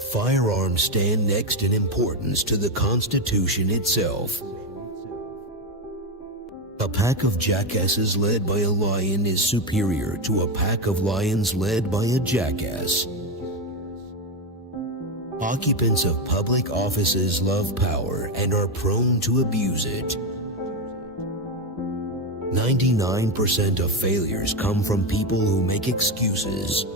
Firearms stand next in importance to the Constitution itself. A pack of jackasses led by a lion is superior to a pack of lions led by a jackass. Occupants of public offices love power and are prone to abuse it. 99% of failures come from people who make excuses.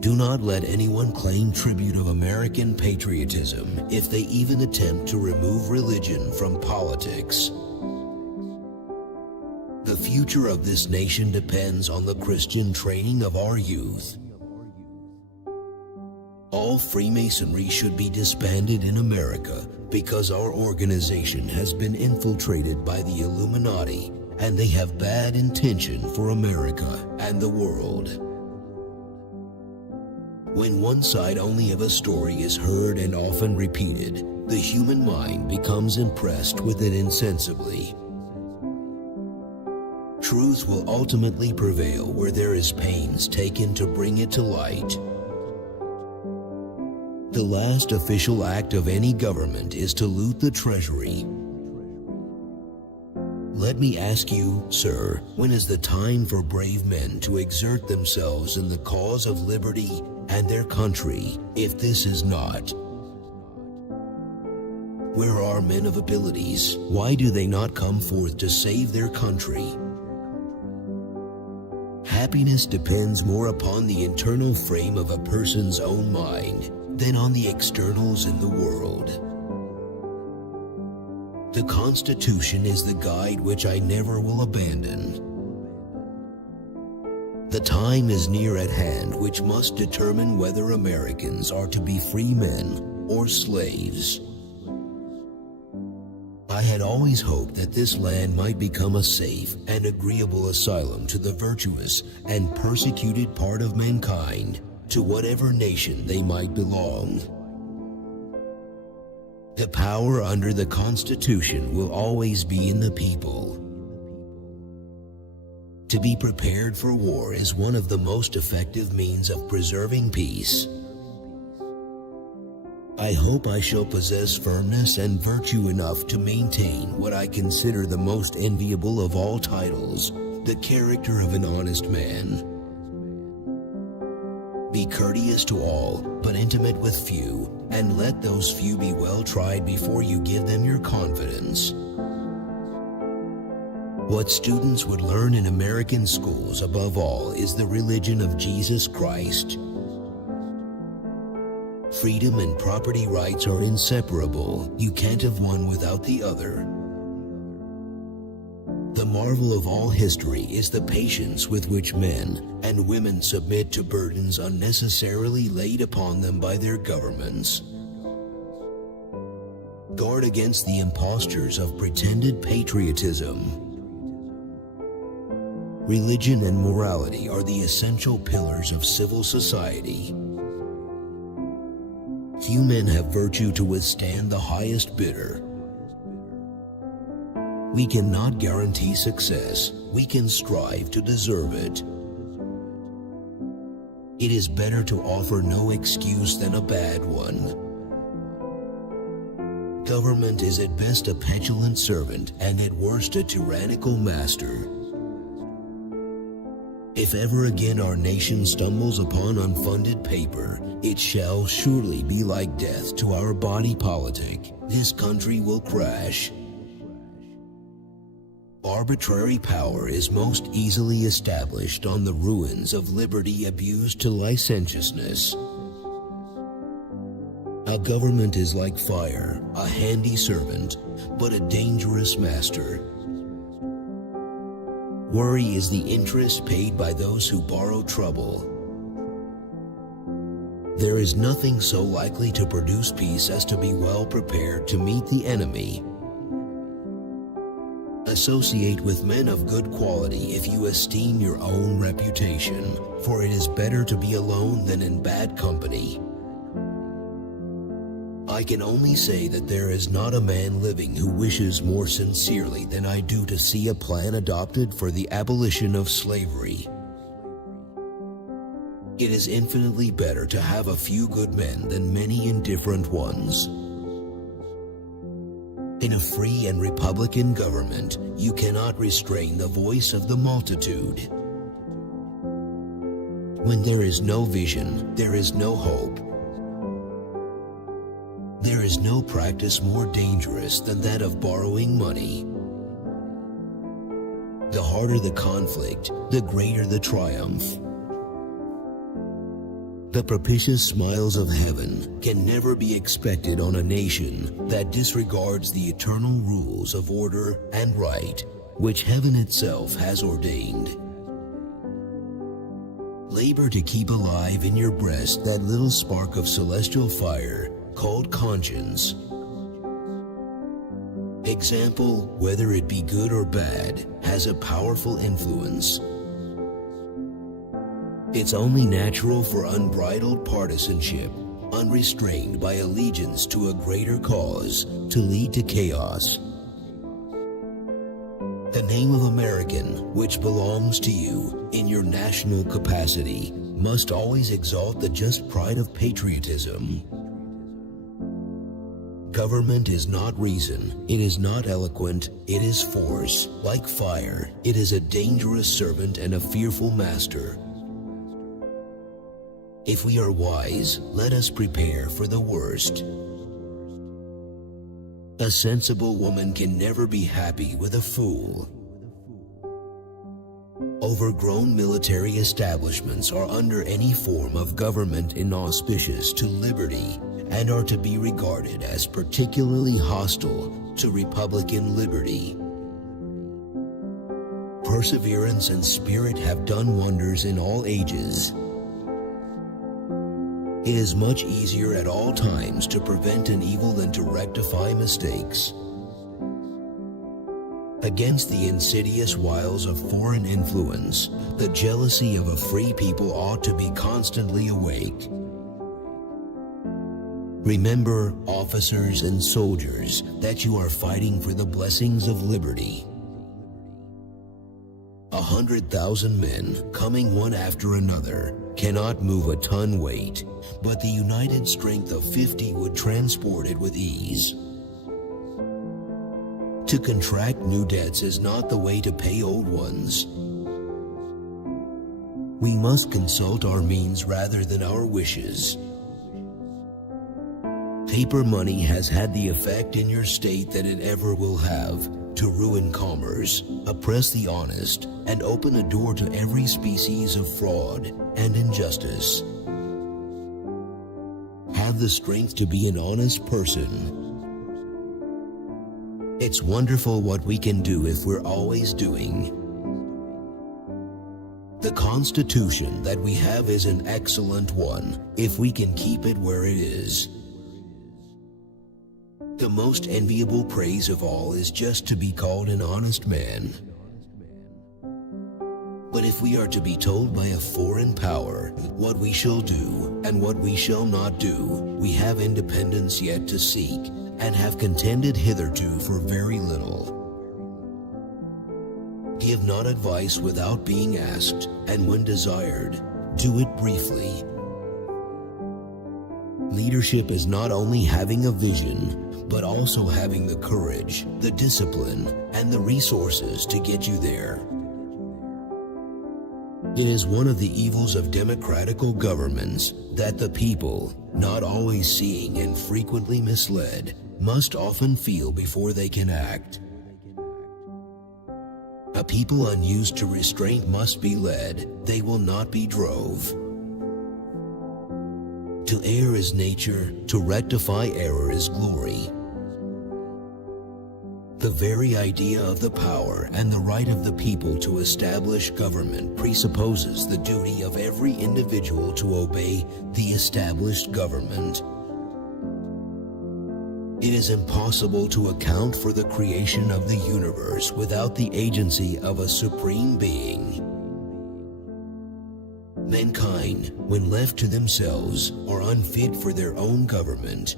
Do not let anyone claim tribute of American patriotism if they even attempt to remove religion from politics. The future of this nation depends on the Christian training of our youth. All Freemasonry should be disbanded in America because our organization has been infiltrated by the Illuminati and they have bad intention for America and the world. When one side only of a story is heard and often repeated, the human mind becomes impressed with it insensibly. Truth will ultimately prevail where there is pains taken to bring it to light. The last official act of any government is to loot the treasury. Let me ask you, sir, when is the time for brave men to exert themselves in the cause of liberty and their country, if this is not? Where are men of abilities? Why do they not come forth to save their country? Happiness depends more upon the internal frame of a person's own mind than on the externals in the world. The Constitution is the guide which I never will abandon. The time is near at hand which must determine whether Americans are to be free men or slaves. I had always hoped that this land might become a safe and agreeable asylum to the virtuous and persecuted part of mankind, to whatever nation they might belong. The power under the Constitution will always be in the people. To be prepared for war is one of the most effective means of preserving peace. I hope I shall possess firmness and virtue enough to maintain what I consider the most enviable of all titles, the character of an honest man. Be courteous to all, but intimate with few, and let those few be well tried before you give them your confidence. What students would learn in American schools above all is the religion of Jesus Christ. Freedom and property rights are inseparable. You can't have one without the other. The marvel of all history is the patience with which men and women submit to burdens unnecessarily laid upon them by their governments. Guard against the impostures of pretended patriotism. Religion and morality are the essential pillars of civil society. Few men have virtue to withstand the highest bidder. We cannot guarantee success. We can strive to deserve it. It is better to offer no excuse than a bad one. Government is at best a petulant servant and at worst a tyrannical master. If ever again our nation stumbles upon unfunded paper, it shall surely be like death to our body politic. This country will crash. Arbitrary power is most easily established on the ruins of liberty abused to licentiousness. A government is like fire, a handy servant, but a dangerous master. Worry is the interest paid by those who borrow trouble. There is nothing so likely to produce peace as to be well prepared to meet the enemy. Associate with men of good quality if you esteem your own reputation, for it is better to be alone than in bad company. I can only say that there is not a man living who wishes more sincerely than I do to see a plan adopted for the abolition of slavery. It is infinitely better to have a few good men than many indifferent ones. In a free and republican government, you cannot restrain the voice of the multitude. When there is no vision, there is no hope. There is no practice more dangerous than that of borrowing money. The harder the conflict, the greater the triumph. The propitious smiles of heaven can never be expected on a nation that disregards the eternal rules of order and right, which heaven itself has ordained. Labor to keep alive in your breast that little spark of celestial fire called conscience. Example, whether it be good or bad, has a powerful influence. It's only natural for unbridled partisanship, unrestrained by allegiance to a greater cause, to lead to chaos. The name of American, which belongs to you in your national capacity, must always exalt the just pride of patriotism. Government is not reason, it is not eloquent, it is force. Like fire, it is a dangerous servant and a fearful master. If we are wise, let us prepare for the worst. A sensible woman can never be happy with a fool. Overgrown military establishments are under any form of government inauspicious to liberty and are to be regarded as particularly hostile to republican liberty. Perseverance and spirit have done wonders in all ages. It is much easier at all times to prevent an evil than to rectify mistakes. Against the insidious wiles of foreign influence, the jealousy of a free people ought to be constantly awake. Remember, officers and soldiers, that you are fighting for the blessings of liberty. 100,000 men, coming one after another, cannot move a ton weight, but the united strength of 50 would transport it with ease. To contract new debts is not the way to pay old ones. We must consult our means rather than our wishes. Paper money has had the effect in your state that it ever will have, to ruin commerce, oppress the honest, and open a door to every species of fraud and injustice. Have the strength to be an honest person. It's wonderful what we can do if we're always doing. The Constitution that we have is an excellent one, if we can keep it where it is. The most enviable praise of all is just to be called an honest man. But if we are to be told by a foreign power what we shall do and what we shall not do, we have independence yet to seek, and have contended hitherto for very little. Give not advice without being asked, and when desired, do it briefly. Leadership is not only having a vision, but also having the courage, the discipline, and the resources to get you there. It is one of the evils of democratical governments that the people, not always seeing and frequently misled, must often feel before they can act. A people unused to restraint must be led, they will not be drove. To err is nature, to rectify error is glory. The very idea of the power and the right of the people to establish government presupposes the duty of every individual to obey the established government. It is impossible to account for the creation of the universe without the agency of a supreme being. Mankind, when left to themselves, are unfit for their own government.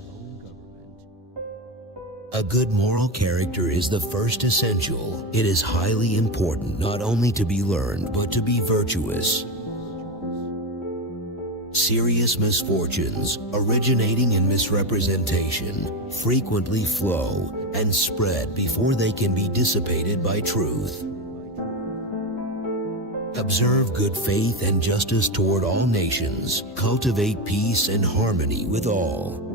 A good moral character is the first essential. It is highly important not only to be learned, but to be virtuous. Serious misfortunes, originating in misrepresentation, frequently flow and spread before they can be dissipated by truth. Observe good faith and justice toward all nations. Cultivate peace and harmony with all.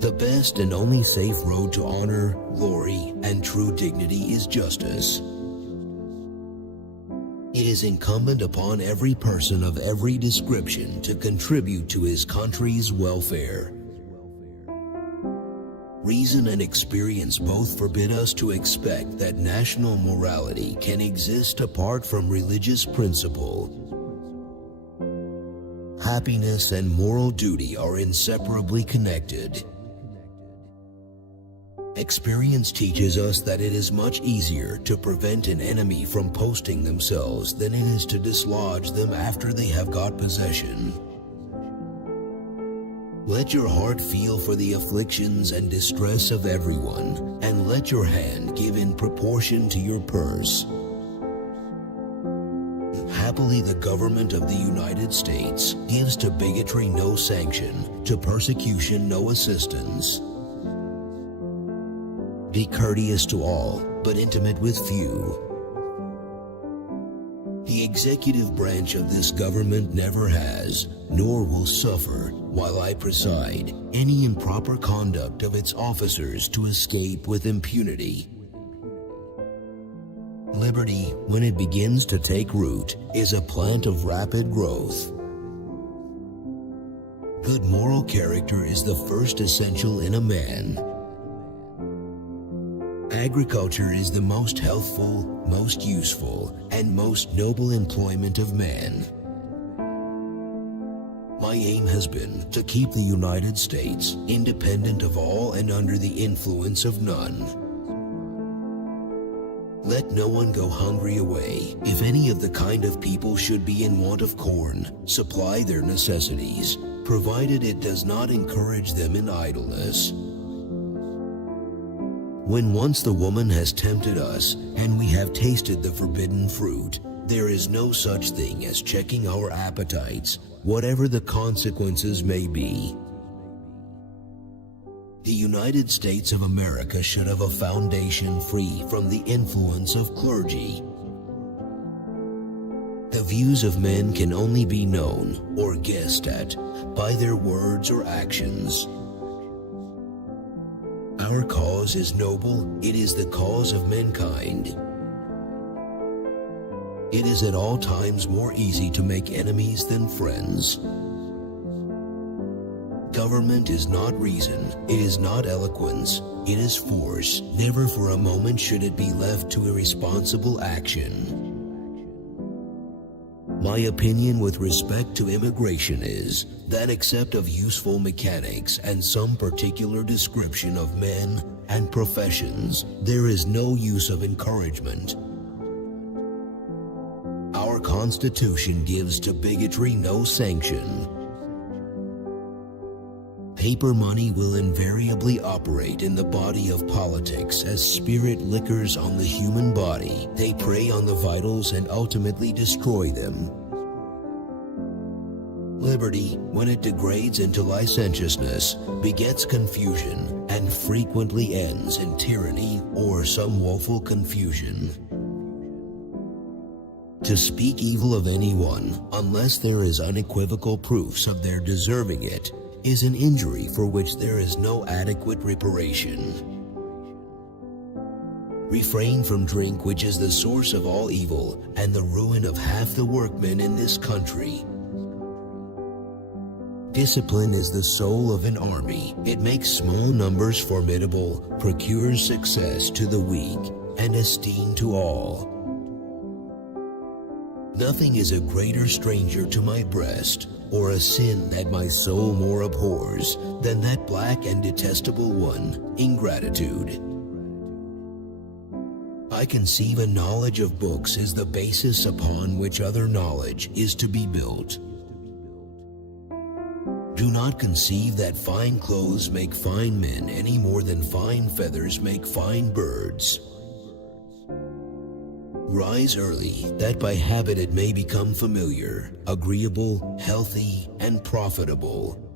The best and only safe road to honor, glory, and true dignity is justice. It is incumbent upon every person of every description to contribute to his country's welfare. Reason and experience both forbid us to expect that national morality can exist apart from religious principle. Happiness and moral duty are inseparably connected. Experience teaches us that it is much easier to prevent an enemy from posting themselves than it is to dislodge them after they have got possession. Let your heart feel for the afflictions and distress of everyone, and let your hand give in proportion to your purse. Happily, the government of the United States gives to bigotry no sanction, to persecution no assistance. Be courteous to all, but intimate with few. The executive branch of this government never has, nor will suffer, while I preside, any improper conduct of its officers to escape with impunity. Liberty, when it begins to take root, is a plant of rapid growth. Good moral character is the first essential in a man. Agriculture is the most healthful, most useful, and most noble employment of man. My aim has been to keep the United States independent of all and under the influence of none. Let no one go hungry away. If any of the kind of people should be in want of corn, supply their necessities, provided it does not encourage them in idleness. When once the woman has tempted us, and we have tasted the forbidden fruit, there is no such thing as checking our appetites, whatever the consequences may be. The United States of America should have a foundation free from the influence of clergy. The views of men can only be known or guessed at by their words or actions. Our cause is noble, it is the cause of mankind. It is at all times more easy to make enemies than friends. Government is not reason, it is not eloquence, it is force. Never for a moment should it be left to irresponsible action. My opinion with respect to immigration is that except of useful mechanics and some particular description of men and professions, there is no use of encouragement. Our Constitution gives to bigotry no sanction. Paper money will invariably operate in the body of politics as spirit liquors on the human body. They prey on the vitals and ultimately destroy them. Liberty, when it degrades into licentiousness, begets confusion and frequently ends in tyranny or some woeful confusion. To speak evil of anyone, unless there is unequivocal proofs of their deserving it, is an injury for which there is no adequate reparation. Refrain from drink, which is the source of all evil and the ruin of half the workmen in this country. Discipline is the soul of an army. It makes small numbers formidable, procures success to the weak, and esteem to all. Nothing is a greater stranger to my breast, or a sin that my soul more abhors, than that black and detestable one, ingratitude. I conceive a knowledge of books is the basis upon which other knowledge is to be built. Do not conceive that fine clothes make fine men any more than fine feathers make fine birds. Rise early, that by habit it may become familiar, agreeable, healthy, and profitable.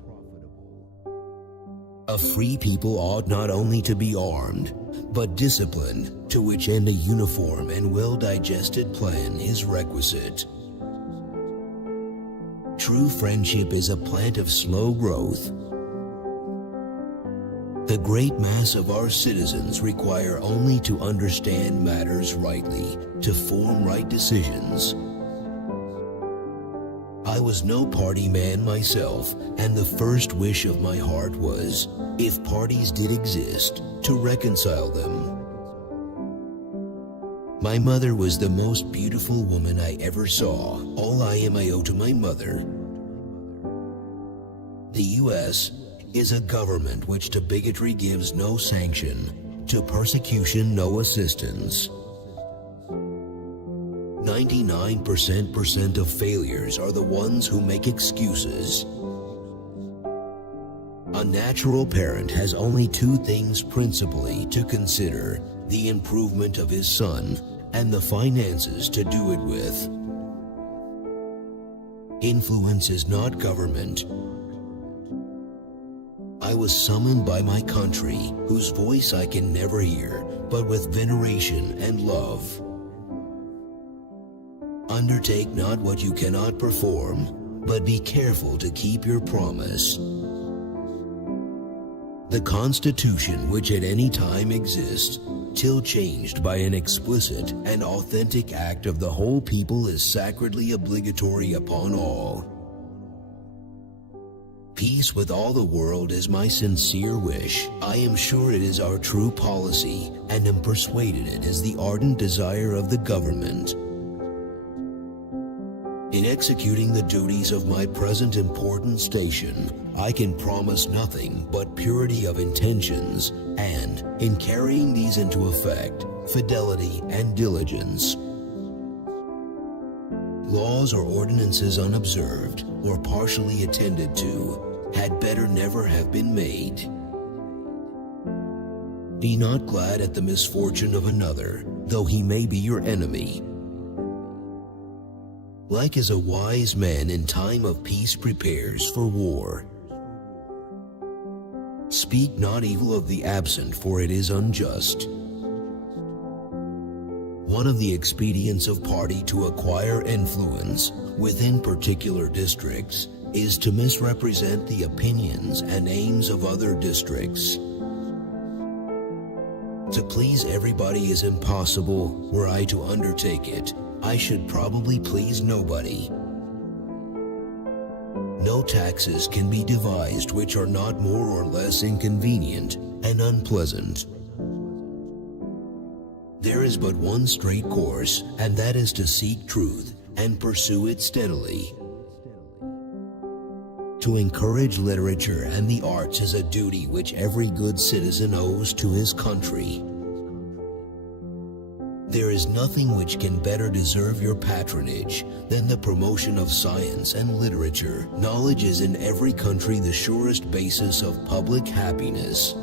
A free people ought not only to be armed, but disciplined, to which end a uniform and well-digested plan is requisite. True friendship is a plant of slow growth. The great mass of our citizens require only to understand matters rightly, to form right decisions. I was no party man myself, and the first wish of my heart was, if parties did exist, to reconcile them. My mother was the most beautiful woman I ever saw. All I am I owe to my mother. The U.S. is a government which to bigotry gives no sanction, to persecution no assistance. 99% of failures are the ones who make excuses. A natural parent has only two things principally to consider: the improvement of his son and the finances to do it with. Influence is not government. I was summoned by my country, whose voice I can never hear, but with veneration and love. Undertake not what you cannot perform, but be careful to keep your promise. The Constitution, which at any time exists, till changed by an explicit and authentic act of the whole people, is sacredly obligatory upon all. Peace with all the world is my sincere wish. I am sure it is our true policy, and am persuaded it is the ardent desire of the government. In executing the duties of my present important station, I can promise nothing but purity of intentions, and, in carrying these into effect, fidelity and diligence. Laws or ordinances unobserved, or partially attended to, had better never have been made. Be not glad at the misfortune of another, though he may be your enemy. Like as a wise man in time of peace prepares for war. Speak not evil of the absent, for it is unjust. One of the expedients of party to acquire influence within particular districts is to misrepresent the opinions and aims of other districts. To please everybody is impossible. Were I to undertake it, I should probably please nobody. No taxes can be devised which are not more or less inconvenient and unpleasant. There is but one straight course, and that is to seek truth and pursue it steadily. To encourage literature and the arts is a duty which every good citizen owes to his country. There is nothing which can better deserve your patronage than the promotion of science and literature. Knowledge is in every country the surest basis of public happiness.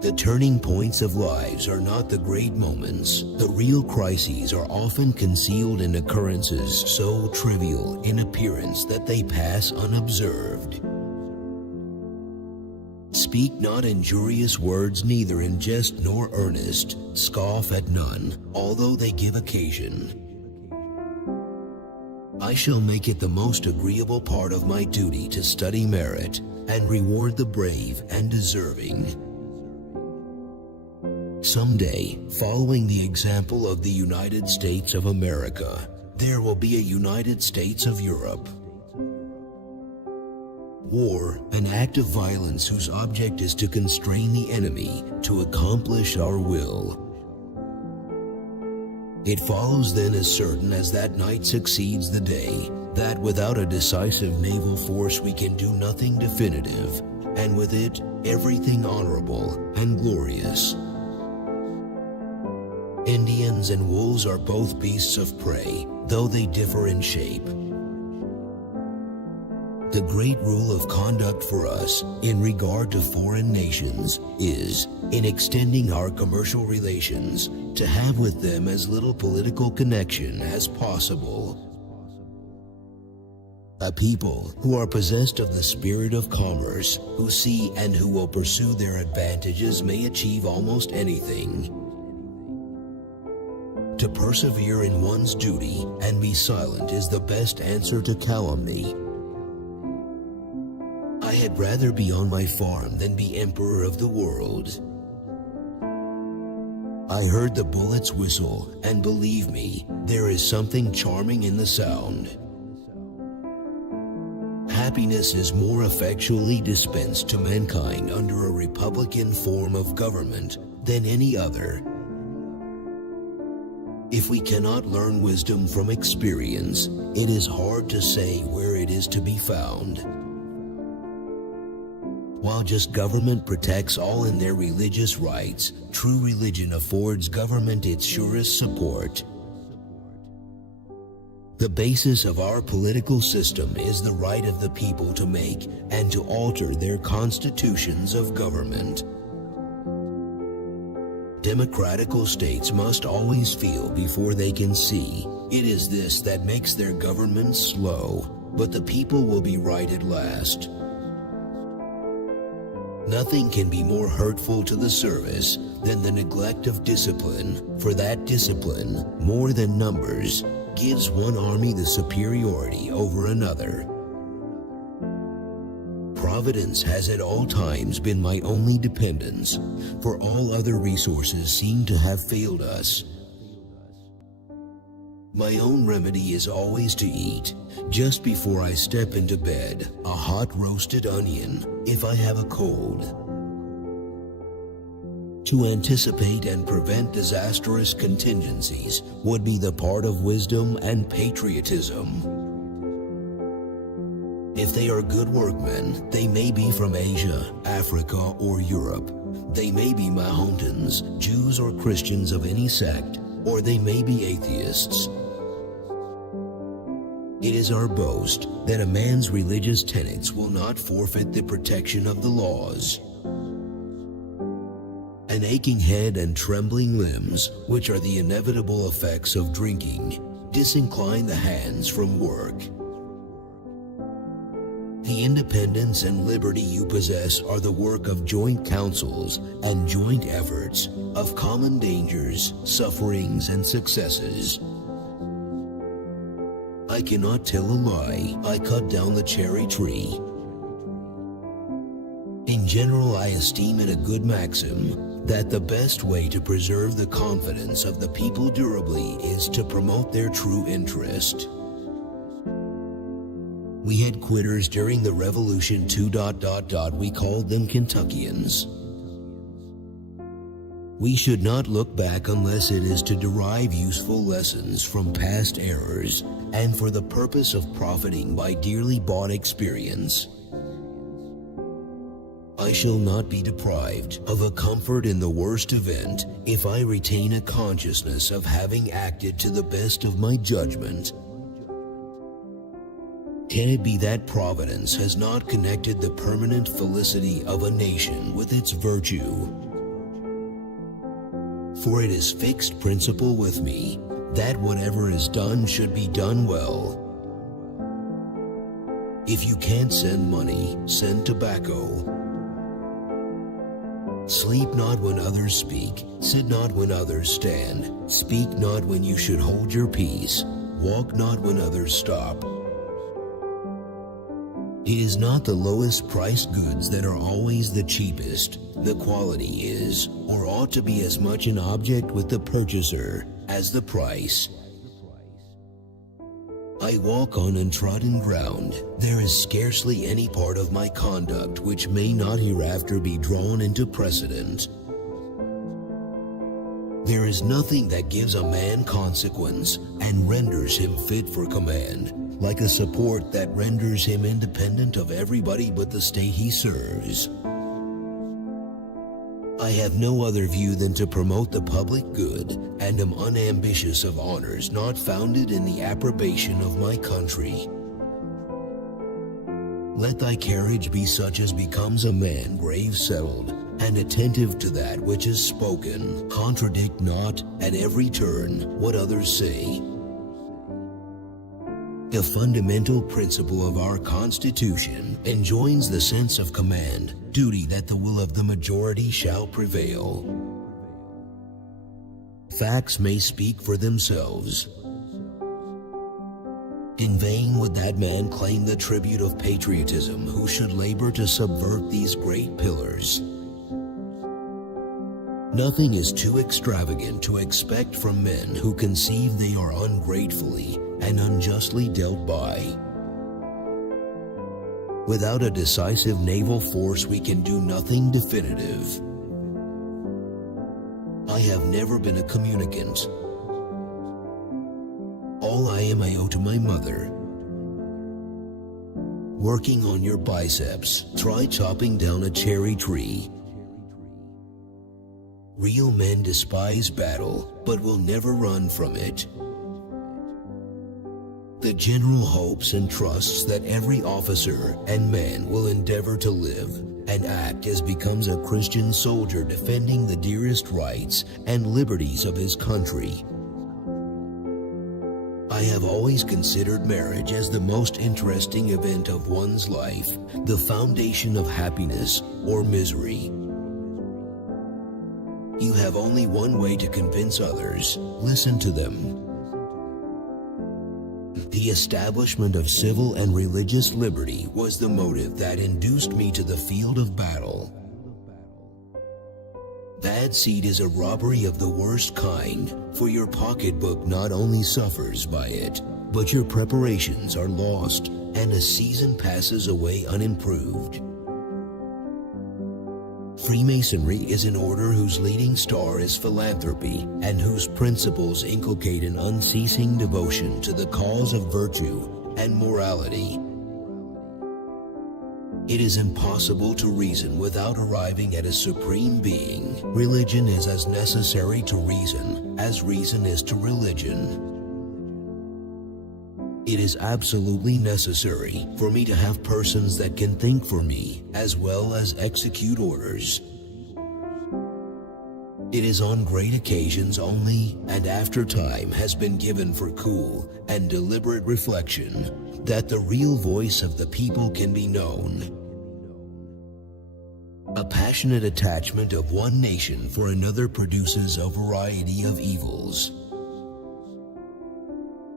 The turning points of lives are not the great moments. The real crises are often concealed in occurrences so trivial in appearance that they pass unobserved. Speak not injurious words, neither in jest nor earnest. Scoff at none, although they give occasion. I shall make it the most agreeable part of my duty to study merit, and reward the brave and deserving. Someday, following the example of the United States of America, there will be a United States of Europe. War, an act of violence whose object is to constrain the enemy to accomplish our will. It follows then as certain as that night succeeds the day, that without a decisive naval force we can do nothing definitive, and with it, everything honorable and glorious. Indians and wolves are both beasts of prey, though they differ in shape. The great rule of conduct for us, in regard to foreign nations, is, in extending our commercial relations, to have with them as little political connection as possible. A people who are possessed of the spirit of commerce, who see and who will pursue their advantages may achieve almost anything. To persevere in one's duty and be silent is the best answer to calumny. I had rather be on my farm than be emperor of the world. I heard the bullets whistle, and believe me, there is something charming in the sound. Happiness is more effectually dispensed to mankind under a republican form of government than any other. If we cannot learn wisdom from experience, it is hard to say where it is to be found. While just government protects all in their religious rights, true religion affords government its surest support. The basis of our political system is the right of the people to make and to alter their constitutions of government. Democratical states must always feel before they can see. It is this that makes their government slow, but the people will be right at last. Nothing can be more hurtful to the service than the neglect of discipline, for that discipline, more than numbers, gives one army the superiority over another. Providence has at all times been my only dependence, for all other resources seem to have failed us. My own remedy is always to eat, just before I step into bed, a hot roasted onion, if I have a cold. To anticipate and prevent disastrous contingencies would be the part of wisdom and patriotism. If they are good workmen, they may be from Asia, Africa, or Europe. They may be Mahometans, Jews or Christians of any sect, or they may be atheists. It is our boast that a man's religious tenets will not forfeit the protection of the laws. An aching head and trembling limbs, which are the inevitable effects of drinking, disincline the hands from work. The independence and liberty you possess are the work of joint counsels and joint efforts, of common dangers, sufferings, and successes. I cannot tell a lie. I cut down the cherry tree. In general, I esteem it a good maxim that the best way to preserve the confidence of the people durably is to promote their true interest. We had quitters during the Revolution too. We called them Kentuckians. We should not look back unless it is to derive useful lessons from past errors and for the purpose of profiting by dearly bought experience. I shall not be deprived of a comfort in the worst event if I retain a consciousness of having acted to the best of my judgment. Can it be that Providence has not connected the permanent felicity of a nation with its virtue? For it is fixed principle with me that whatever is done should be done well. If you can't send money, send tobacco. Sleep not when others speak, sit not when others stand, speak not when you should hold your peace, walk not when others stop. It is not the lowest priced goods that are always the cheapest. The quality is, or ought to be, as much an object with the purchaser as the price. I walk on untrodden ground. There is scarcely any part of my conduct which may not hereafter be drawn into precedent. There is nothing that gives a man consequence and renders him fit for command, like a support that renders him independent of everybody but the state he serves. I have no other view than to promote the public good, and am unambitious of honors not founded in the approbation of my country. Let thy carriage be such as becomes a man grave settled, and attentive to that which is spoken, contradict not at every turn what others say. A fundamental principle of our Constitution enjoins the sense of command, duty that the will of the majority shall prevail. Facts may speak for themselves. In vain would that man claim the tribute of patriotism who should labor to subvert these great pillars. Nothing is too extravagant to expect from men who conceive they are ungratefully and unjustly dealt by. Without a decisive naval force, we can do nothing definitive. I have never been a communicant. All I am I owe to my mother. Working on your biceps, try chopping down a cherry tree. Real men despise battle, but will never run from it. The general hopes and trusts that every officer and man will endeavor to live and act as becomes a Christian soldier defending the dearest rights and liberties of his country. I have always considered marriage as the most interesting event of one's life, the foundation of happiness or misery. You have only one way to convince others. Listen to them. The establishment of civil and religious liberty was the motive that induced me to the field of battle. Bad seed is a robbery of the worst kind, for your pocketbook not only suffers by it, but your preparations are lost, and a season passes away unimproved. Freemasonry is an order whose leading star is philanthropy and whose principles inculcate an unceasing devotion to the cause of virtue and morality. It is impossible to reason without arriving at a supreme being. Religion is as necessary to reason as reason is to religion. It is absolutely necessary for me to have persons that can think for me as well as execute orders. It is on great occasions only, and after time has been given for cool and deliberate reflection, that the real voice of the people can be known. A passionate attachment of one nation for another produces a variety of evils.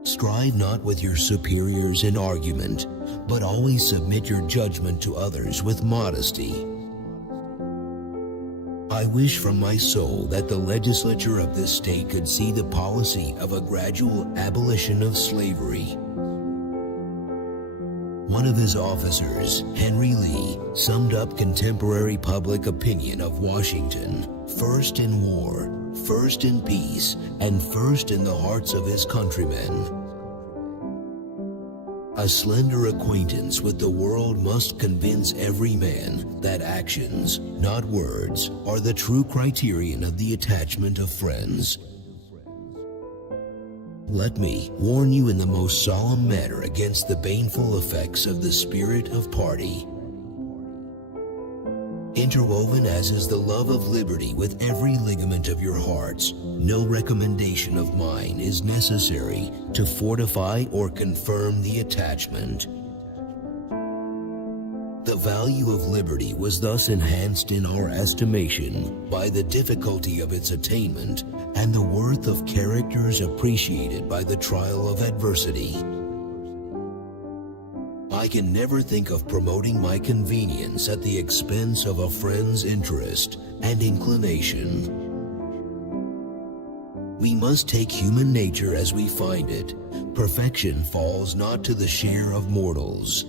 Strive not with your superiors in argument, but always submit your judgment to others with modesty. I wish from my soul that the legislature of this state could see the policy of a gradual abolition of slavery. One of his officers, Henry Lee, summed up contemporary public opinion of Washington: first in war, first in peace, and first in the hearts of his countrymen. A slender acquaintance with the world must convince every man that actions, not words, are the true criterion of the attachment of friends. Let me warn you in the most solemn manner against the baneful effects of the spirit of party. Interwoven as is the love of liberty with every ligament of your hearts, no recommendation of mine is necessary to fortify or confirm the attachment. The value of liberty was thus enhanced in our estimation by the difficulty of its attainment and the worth of characters appreciated by the trial of adversity. I can never think of promoting my convenience at the expense of a friend's interest and inclination. We must take human nature as we find it. Perfection falls not to the share of mortals.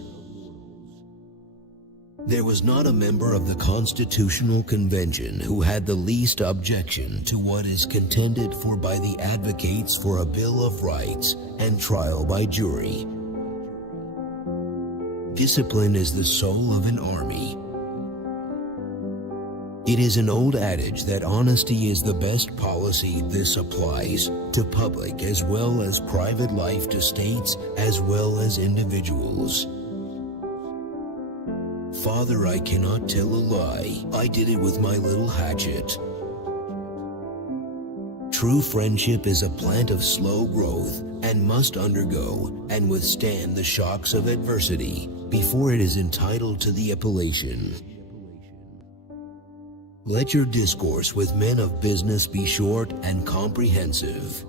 There was not a member of the Constitutional Convention who had the least objection to what is contended for by the advocates for a Bill of Rights and trial by jury. Discipline is the soul of an army. It is an old adage that honesty is the best policy. This applies to public as well as private life, to states as well as individuals. Father, I cannot tell a lie. I did it with my little hatchet. True friendship is a plant of slow growth and must undergo and withstand the shocks of adversity before it is entitled to the appellation. Let your discourse with men of business be short and comprehensive.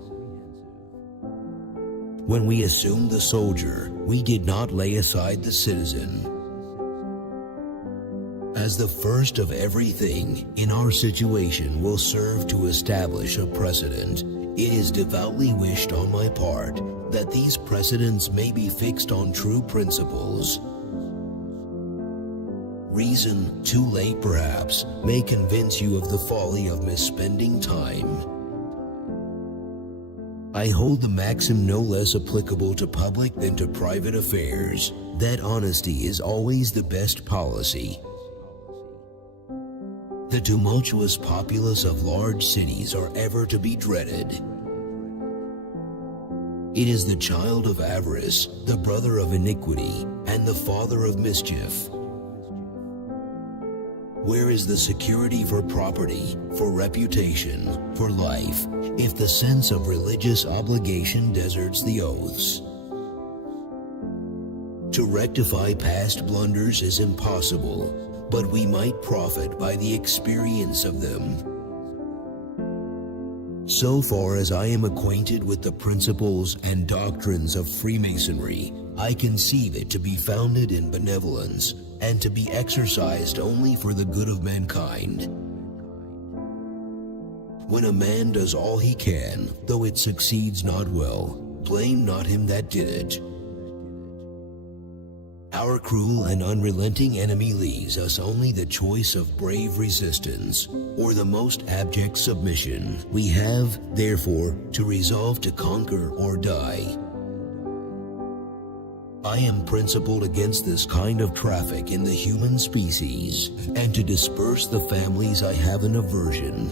When we assumed the soldier, we did not lay aside the citizen. As the first of everything in our situation will serve to establish a precedent, it is devoutly wished on my part that these precedents may be fixed on true principles. Reason, too late perhaps, may convince you of the folly of misspending time. I hold the maxim no less applicable to public than to private affairs, that honesty is always the best policy. The tumultuous populace of large cities are ever to be dreaded. It is the child of avarice, the brother of iniquity, and the father of mischief. Where is the security for property, for reputation, for life, if the sense of religious obligation deserts the oaths? To rectify past blunders is impossible, but we might profit by the experience of them. So far as I am acquainted with the principles and doctrines of Freemasonry, I conceive it to be founded in benevolence and to be exercised only for the good of mankind. When a man does all he can, though it succeeds not well, blame not him that did it. Our cruel and unrelenting enemy leaves us only the choice of brave resistance or the most abject submission. We have, therefore, to resolve to conquer or die. I am principled against this kind of traffic in the human species, and to disperse the families I have an aversion.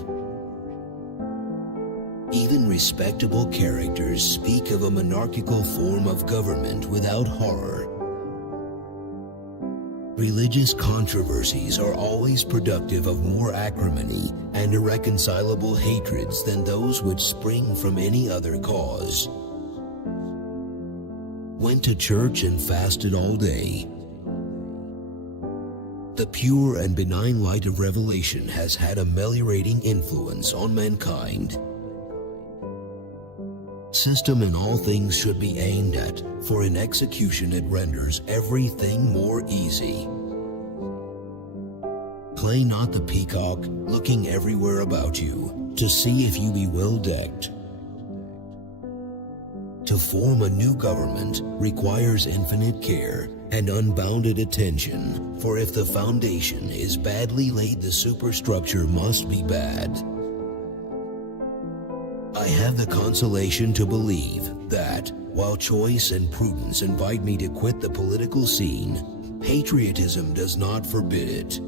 Even respectable characters speak of a monarchical form of government without horror. Religious controversies are always productive of more acrimony and irreconcilable hatreds than those which spring from any other cause. Went to church and fasted all day. The pure and benign light of revelation has had a ameliorating influence on mankind. System in all things should be aimed at, for in execution it renders everything more easy. Play not the peacock, looking everywhere about you, to see if you be well decked. To form a new government requires infinite care and unbounded attention, for if the foundation is badly laid, the superstructure must be bad. I have the consolation to believe that, while choice and prudence invite me to quit the political scene, patriotism does not forbid it.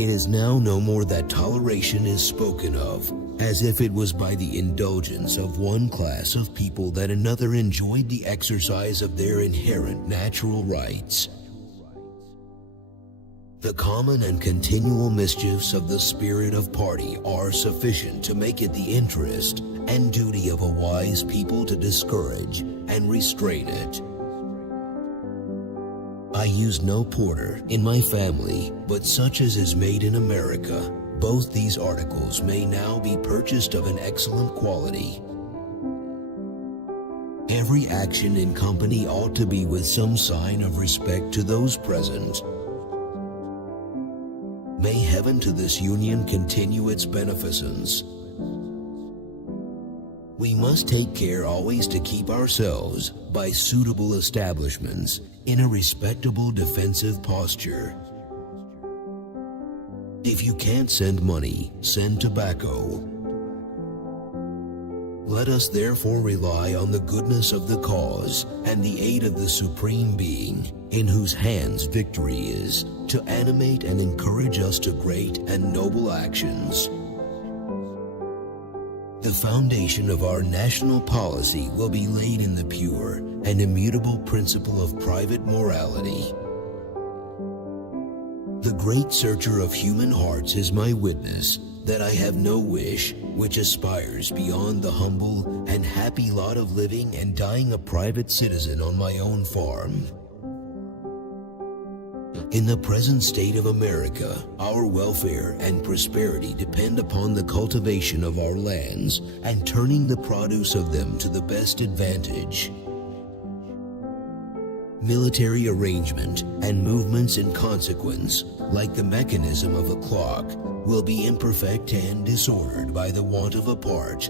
It is now no more that toleration is spoken of, as if it was by the indulgence of one class of people that another enjoyed the exercise of their inherent natural rights. The common and continual mischiefs of the spirit of party are sufficient to make it the interest and duty of a wise people to discourage and restrain it. I use no porter in my family, but such as is made in America. Both these articles may now be purchased of an excellent quality. Every action in company ought to be with some sign of respect to those present. May heaven to this union continue its beneficence. We must take care always to keep ourselves, by suitable establishments, in a respectable defensive posture. If you can't send money, send tobacco. Let us therefore rely on the goodness of the cause and the aid of the Supreme Being, in whose hands victory is, to animate and encourage us to great and noble actions. The foundation of our national policy will be laid in the pure and immutable principle of private morality. The great searcher of human hearts is my witness that I have no wish which aspires beyond the humble and happy lot of living and dying a private citizen on my own farm. In the present state of America, our welfare and prosperity depend upon the cultivation of our lands and turning the produce of them to the best advantage. Military arrangement and movements in consequence, like the mechanism of a clock, will be imperfect and disordered by the want of a part.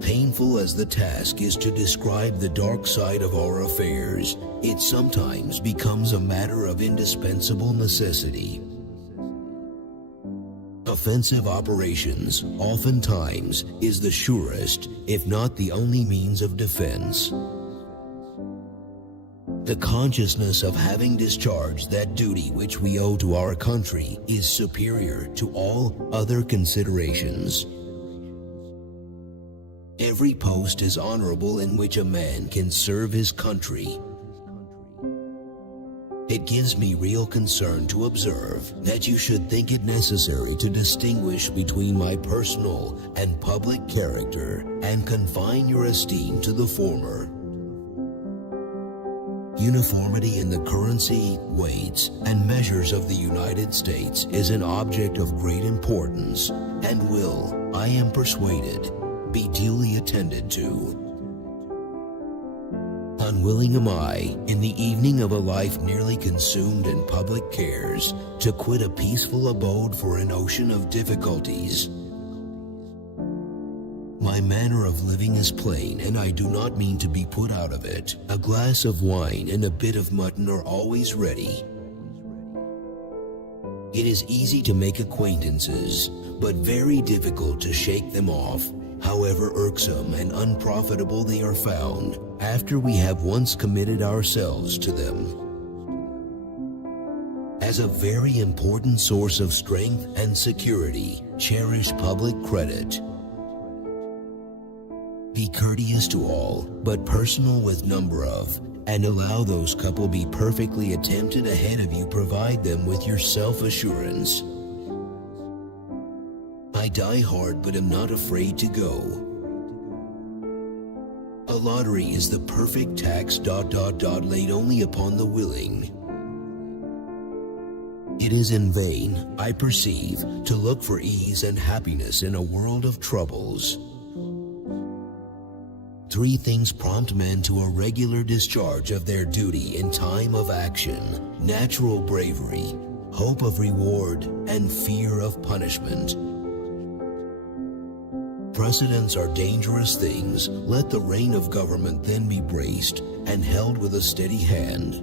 Painful as the task is to describe the dark side of our affairs, it sometimes becomes a matter of indispensable necessity. Offensive operations oftentimes is the surest, if not the only means of defense. The consciousness of having discharged that duty which we owe to our country is superior to all other considerations. Every post is honorable in which a man can serve his country. It gives me real concern to observe that you should think it necessary to distinguish between my personal and public character and confine your esteem to the former. Uniformity in the currency, weights, and measures of the United States is an object of great importance and will, I am persuaded, be duly attended to. Unwilling am I, in the evening of a life nearly consumed in public cares, to quit a peaceful abode for an ocean of difficulties. My manner of living is plain, and I do not mean to be put out of it. A glass of wine and a bit of mutton are always ready. It is easy to make acquaintances, but very difficult to shake them off, however irksome and unprofitable they are found, after we have once committed ourselves to them. As a very important source of strength and security, cherish public credit. Be courteous to all, but personal with number of, and allow those couple be perfectly attempted ahead of you. Provide them with your self-assurance. I die hard but am not afraid to go. A lottery is the perfect tax ... laid only upon the willing. It is in vain, I perceive, to look for ease and happiness in a world of troubles. 3 things prompt men to a regular discharge of their duty in time of action: natural bravery, hope of reward, and fear of punishment. Precedents are dangerous things. Let the rein of government then be braced and held with a steady hand.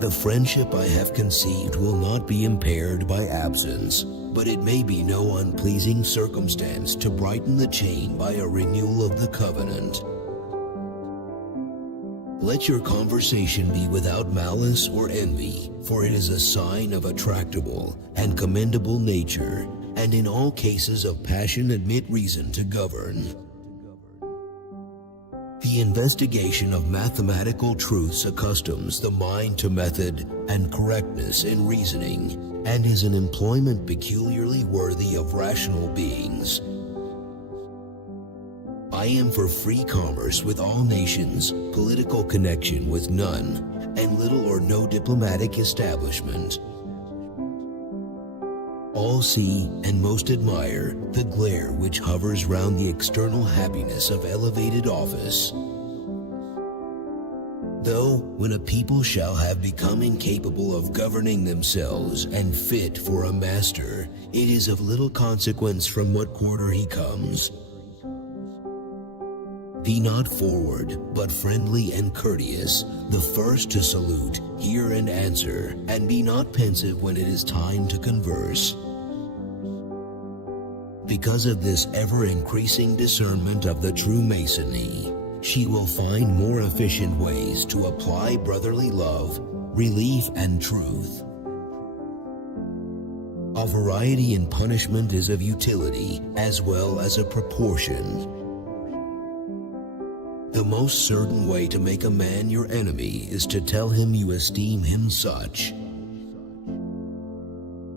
The friendship I have conceived will not be impaired by absence, but it may be no unpleasing circumstance to brighten the chain by a renewal of the covenant. Let your conversation be without malice or envy, for it is a sign of a tractable and commendable nature, and in all cases of passion admit reason to govern. The investigation of mathematical truths accustoms the mind to method and correctness in reasoning, and is an employment peculiarly worthy of rational beings. I am for free commerce with all nations, political connection with none, and little or no diplomatic establishment. All see and most admire the glare which hovers round the external happiness of elevated office. Though, when a people shall have become incapable of governing themselves and fit for a master, it is of little consequence from what quarter he comes. Be not forward, but friendly and courteous, the first to salute, hear and answer, and be not pensive when it is time to converse. Because of this ever-increasing discernment of the true Masonry, she will find more efficient ways to apply brotherly love, relief, and truth. A variety in punishment is of utility as well as a proportion. The most certain way to make a man your enemy is to tell him you esteem him such.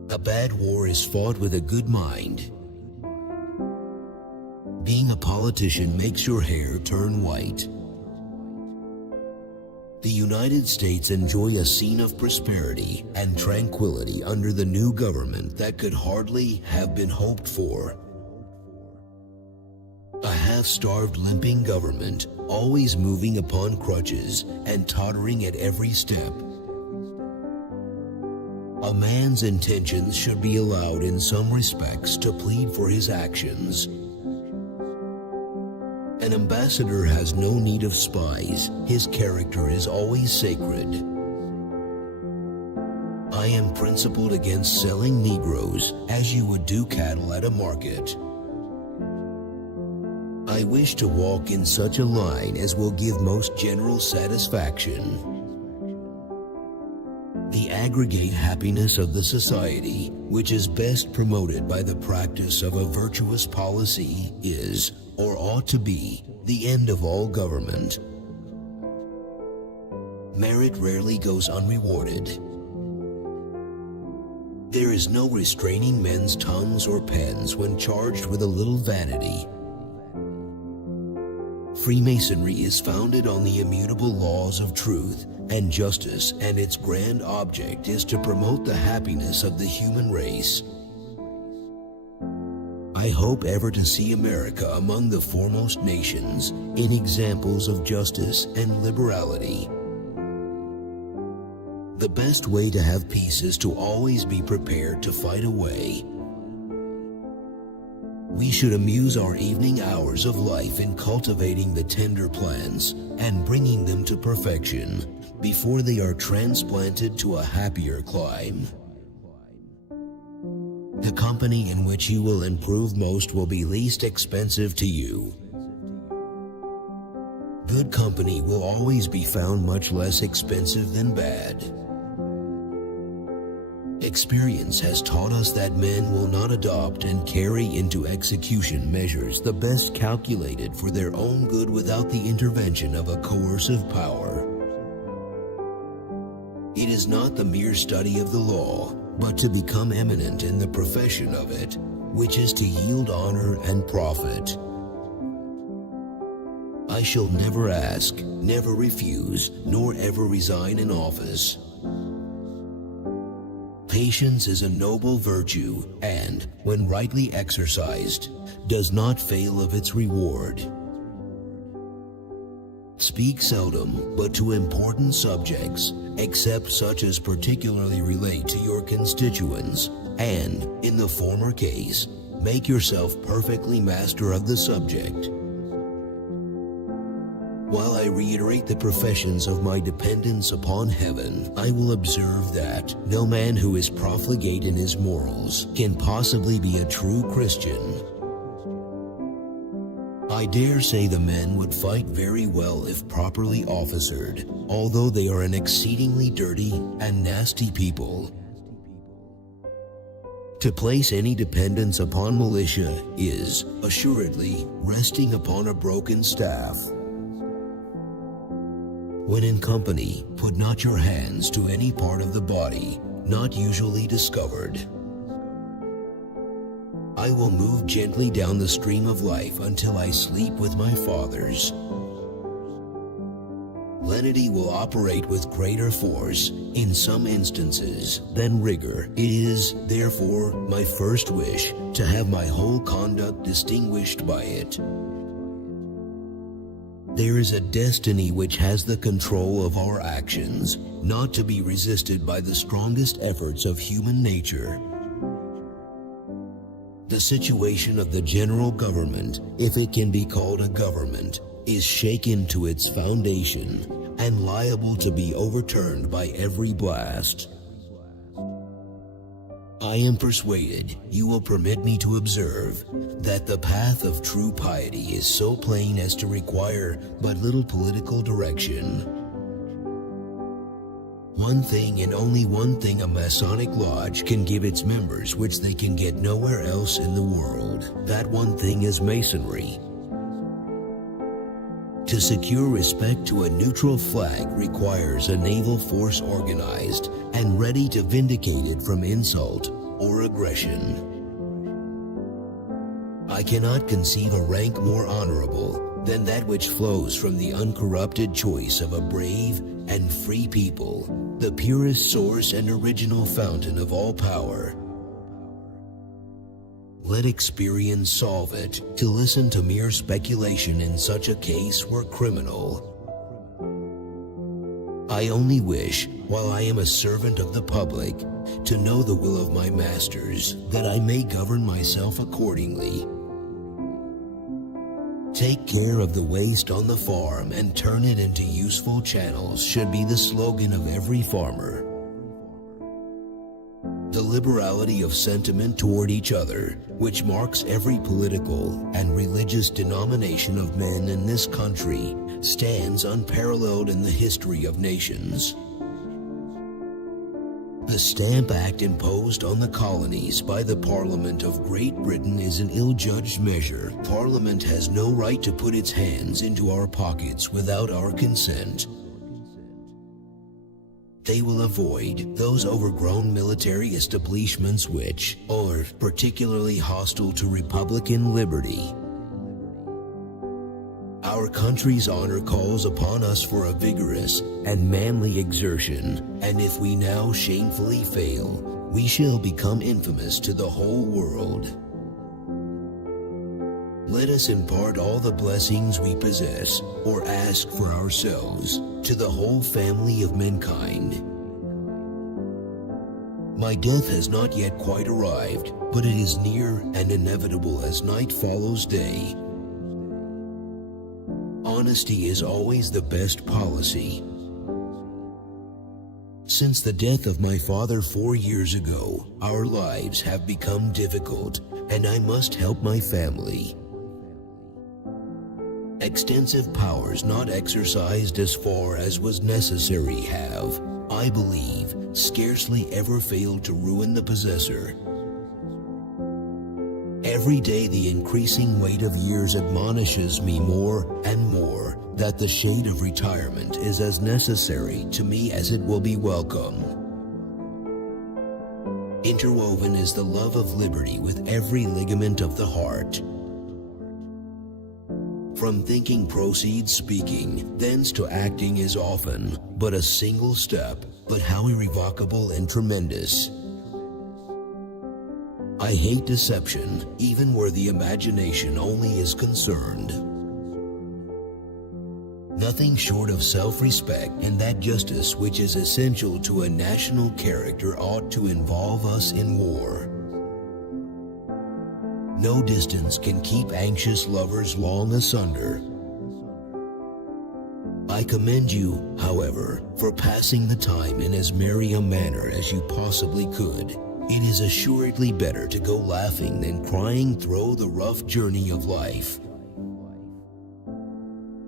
A bad war is fought with a good mind. Being a politician makes your hair turn white. The United States enjoy a scene of prosperity and tranquility under the new government that could hardly have been hoped for. A half-starved, limping government, always moving upon crutches and tottering at every step. A man's intentions should be allowed in some respects to plead for his actions. An ambassador has no need of spies. His character is always sacred. I am principled against selling Negroes as you would do cattle at a market. I wish to walk in such a line as will give most general satisfaction. The aggregate happiness of the society, which is best promoted by the practice of a virtuous policy, is, or ought to be, the end of all government. Merit rarely goes unrewarded. There is no restraining men's tongues or pens when charged with a little vanity. Freemasonry is founded on the immutable laws of truth and justice, and its grand object is to promote the happiness of the human race. I hope ever to see America among the foremost nations in examples of justice and liberality. The best way to have peace is to always be prepared to fight away. We should amuse our evening hours of life in cultivating the tender plants and bringing them to perfection before they are transplanted to a happier clime. The company in which you will improve most will be least expensive to you. Good company will always be found much less expensive than bad. Experience has taught us that men will not adopt and carry into execution measures the best calculated for their own good without the intervention of a coercive power. It is not the mere study of the law, but to become eminent in the profession of it, which is to yield honor and profit. I shall never ask, never refuse, nor ever resign an office. Patience is a noble virtue and, when rightly exercised, does not fail of its reward. Speak seldom, but to important subjects, except such as particularly relate to your constituents, and, in the former case, make yourself perfectly master of the subject. While I reiterate the professions of my dependence upon heaven, I will observe that no man who is profligate in his morals can possibly be a true Christian. I dare say the men would fight very well if properly officered, although they are an exceedingly dirty and nasty people. To place any dependence upon militia is, assuredly, resting upon a broken staff. When in company, put not your hands to any part of the body, not usually discovered. I will move gently down the stream of life until I sleep with my fathers. Lenity will operate with greater force, in some instances, than rigor. It is, therefore, my first wish to have my whole conduct distinguished by it. There is a destiny which has the control of our actions, not to be resisted by the strongest efforts of human nature. The situation of the general government, if it can be called a government, is shaken to its foundation and liable to be overturned by every blast. I am persuaded you will permit me to observe that the path of true piety is so plain as to require but little political direction. One thing and only one thing a Masonic Lodge can give its members which they can get nowhere else in the world. That one thing is Masonry. To secure respect to a neutral flag requires a naval force organized and ready to vindicate it from insult or aggression. I cannot conceive a rank more honorable than that which flows from the uncorrupted choice of a brave and free people, the purest source and original fountain of all power. Let experience solve it. To listen to mere speculation in such a case were criminal. I only wish, while I am a servant of the public, to know the will of my masters, that I may govern myself accordingly. Take care of the waste on the farm and turn it into useful channels should be the slogan of every farmer. The liberality of sentiment toward each other, which marks every political and religious denomination of men in this country, stands unparalleled in the history of nations. The Stamp Act imposed on the colonies by the Parliament of Great Britain is an ill-judged measure. Parliament has no right to put its hands into our pockets without our consent. They will avoid those overgrown military establishments which are particularly hostile to Republican liberty. Our country's honor calls upon us for a vigorous and manly exertion, and if we now shamefully fail, we shall become infamous to the whole world. Let us impart all the blessings we possess or ask for ourselves to the whole family of mankind. My death has not yet quite arrived, but it is near and inevitable as night follows day. Honesty is always the best policy. Since the death of my father 4 years ago, our lives have become difficult, and I must help my family. Extensive powers not exercised as far as was necessary have, I believe, scarcely ever failed to ruin the possessor. Every day the increasing weight of years admonishes me more and more that the shade of retirement is as necessary to me as it will be welcome. Interwoven is the love of liberty with every ligament of the heart. From thinking proceeds speaking, thence to acting is often but a single step, but how irrevocable and tremendous. I hate deception, even where the imagination only is concerned. Nothing short of self-respect and that justice which is essential to a national character ought to involve us in war. No distance can keep anxious lovers long asunder. I commend you, however, for passing the time in as merry a manner as you possibly could. It is assuredly better to go laughing than crying through the rough journey of life.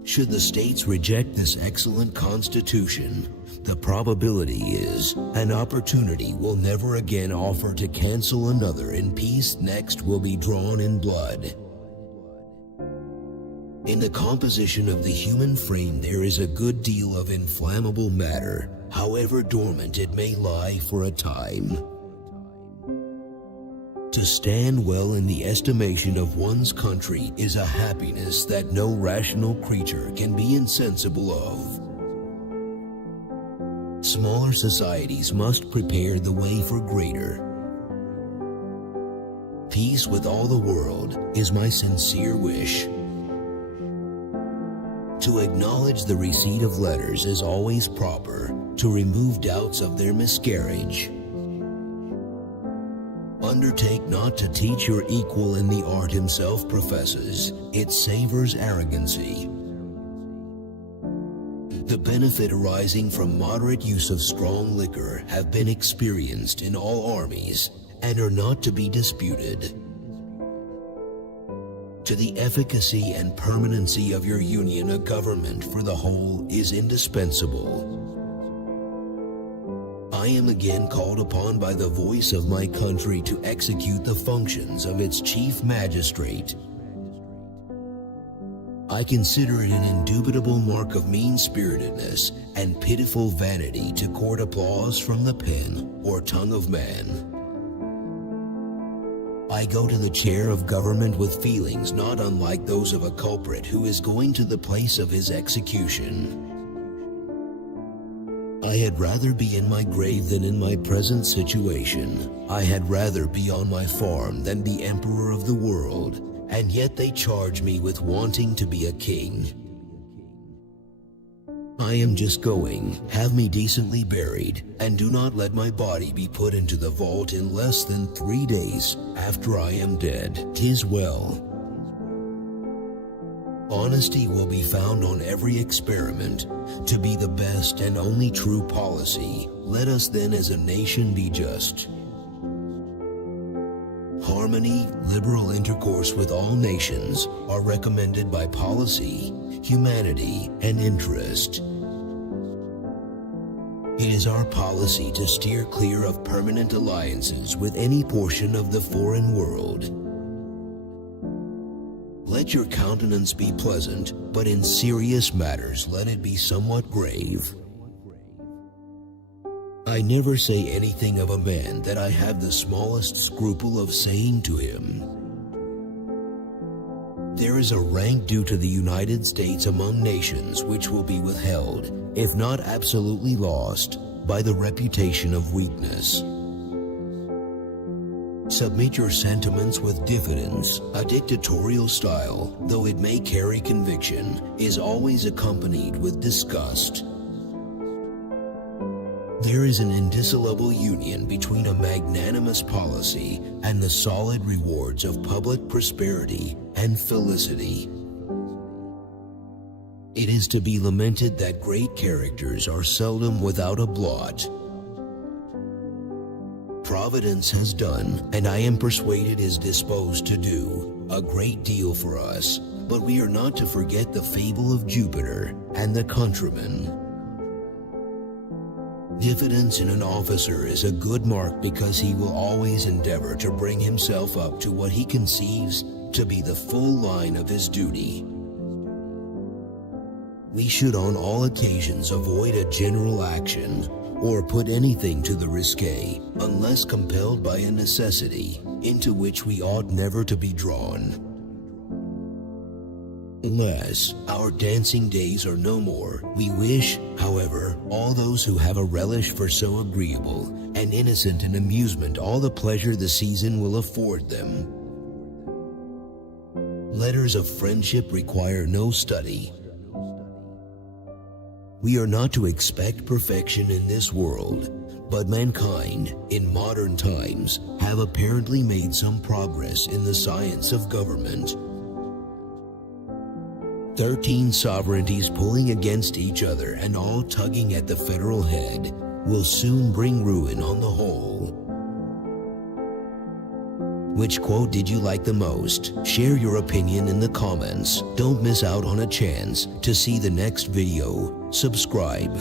Should the states reject this excellent Constitution, the probability is an opportunity will never again offer to cancel another, and peace next will be drawn in blood. In the composition of the human frame there is a good deal of inflammable matter, however dormant it may lie for a time. To stand well in the estimation of one's country is a happiness that no rational creature can be insensible of. Smaller societies must prepare the way for greater. Peace with all the world is my sincere wish. To acknowledge the receipt of letters is always proper, to remove doubts of their miscarriage. Undertake not to teach your equal in the art himself professes, it savors arrogancy. The benefit arising from moderate use of strong liquor have been experienced in all armies, and are not to be disputed. To the efficacy and permanency of your union, a government for the whole is indispensable. I am again called upon by the voice of my country to execute the functions of its chief magistrate. I consider it an indubitable mark of mean-spiritedness and pitiful vanity to court applause from the pen or tongue of man. I go to the chair of government with feelings not unlike those of a culprit who is going to the place of his execution. I had rather be in my grave than in my present situation. I had rather be on my farm than be emperor of the world. And yet they charge me with wanting to be a king. I am just going, have me decently buried, and do not let my body be put into the vault in less than 3 days after I am dead. 'Tis well. Honesty will be found on every experiment to be the best and only true policy. Let us then as a nation be just. Harmony, liberal intercourse with all nations are recommended by policy, humanity, and interest. It is our policy to steer clear of permanent alliances with any portion of the foreign world. Let your countenance be pleasant, but in serious matters let it be somewhat grave. I never say anything of a man that I have the smallest scruple of saying to him. There is a rank due to the United States among nations which will be withheld, if not absolutely lost, by the reputation of weakness. Submit your sentiments with diffidence. A dictatorial style, though it may carry conviction, is always accompanied with disgust. There is an indissoluble union between a magnanimous policy and the solid rewards of public prosperity and felicity. It is to be lamented that great characters are seldom without a blot. Providence has done, and I am persuaded is disposed to do, a great deal for us, but we are not to forget the fable of Jupiter and the countryman. Diffidence in an officer is a good mark because he will always endeavor to bring himself up to what he conceives to be the full line of his duty. We should on all occasions avoid a general action or put anything to the risque unless compelled by a necessity into which we ought never to be drawn. Unless our dancing days are no more, we wish, however, all those who have a relish for so agreeable and innocent an amusement all the pleasure the season will afford them. Letters of friendship require no study. We are not to expect perfection in this world, but mankind, in modern times, have apparently made some progress in the science of government. 13 sovereignties pulling against each other and all tugging at the federal head will soon bring ruin on the whole. Which quote did you like the most? Share your opinion in the comments. Don't miss out on a chance to see the next video. Subscribe.